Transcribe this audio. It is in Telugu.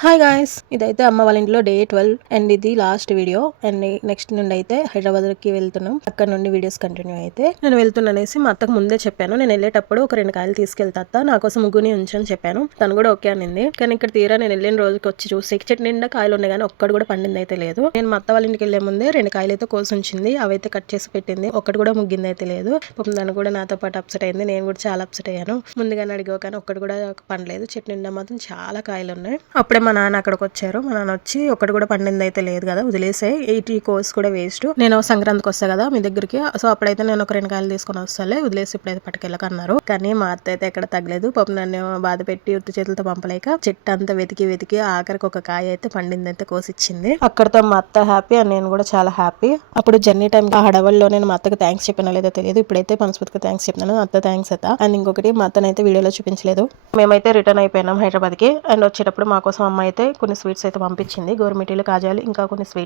హాయ్ గాయ్స్, ఇదైతే అమ్మ వాళ్ళ ఇంట్లో డే 12 అండ్ ఇది లాస్ట్ వీడియో. అండ్ నెక్స్ట్ నుండి అయితే హైదరాబాద్కి వెళ్తున్నాం. అక్కడ నుండి వీడియోస్ కంటిన్యూ అయితే నేను వెళ్తున్నానేసి మా అత్తకు ముందే చెప్పాను. నేను వెళ్ళేటప్పుడు ఒక 2 కాయలు తీసుకెళ్తా అత్త, నా కోసం ముగ్గుని ఉంచని చెప్పాను. తను కూడా ఓకే అనింది. కానీ ఇక్కడ తీరా నేను వెళ్ళిన రోజుకి వచ్చి చూసి చెట్టు నిండా కాయలు ఉన్నాయి, కానీ ఒక్కటి కూడా పండింది అయితే లేదు. నేను మా అత్త వాళ్ళ ఇంటికి వెళ్లే ముందే 2 కాయలు అయితే కోసి ఉంచింది, అవైతే కట్ చేసి పెట్టింది. ఒక్కటి కూడా ముగ్గింది అయితే లేదు. తను కూడా నాతో పాటు అప్సెట్ అయింది. నేను కూడా చాలా అప్సెట్ అయ్యాను. ముందుగానే అడిగా కానీ ఒక్కటి కూడా పండలేదు. చెట్టు నిండా మాత్రం చాలా కాయలు ఉన్నాయి. అప్పుడే మా నాన్న అక్కడికి వచ్చారు. మా నాన్న వచ్చి ఒకటి కూడా పండింది అయితే లేదు కదా, వదిలేసే 80 కోర్స్ కూడా వేస్ట్. నేను సంక్రాంతికి వస్తా కదా మీ దగ్గరికి, సో అప్పుడైతే నేను ఒక 2 కాయలు తీసుకొని వస్తాలే, వదిలేసి ఇప్పుడైతే పట్టుకెళ్ళకన్నారు. కానీ మా అత్త అయితే ఎక్కడ తగ్గలేదు. పాపం నన్ను బాధ పెట్టి ఉత్తి చేతులతో పంపలేక చెట్టు అంతా వెతికి ఆఖరికి ఒక కాయ అయితే పండింది అయితే కోసిచ్చింది. అక్కడితో మా అత్త హ్యాపీ అండ్ నేను కూడా చాలా హ్యాపీ. అప్పుడు జర్నీ టైం ఆ హడవల్లో నేను మా అత్తకు థ్యాంక్స్ చెప్పినా లేదో తెలియదు. ఇప్పుడైతే మనస్ఫూర్తిగా థ్యాంక్స్ చెప్తాను. అత్త థ్యాంక్స్ అత్త. అండ్ ఇంకొకటి మా అత్తనైతే వీడియోలో చూపించలేదు. మేమైతే రిటర్న్ అయిపోయినాం హైదరాబాద్ కి. అండ్ వచ్చేటప్పుడు మా కోసం అమ్మ అయితే కొన్ని స్వీట్స్ అయితే పంపించింది. గోరుమిటీలు, కాజాలు, ఇంకా కొన్ని స్వీట్స్.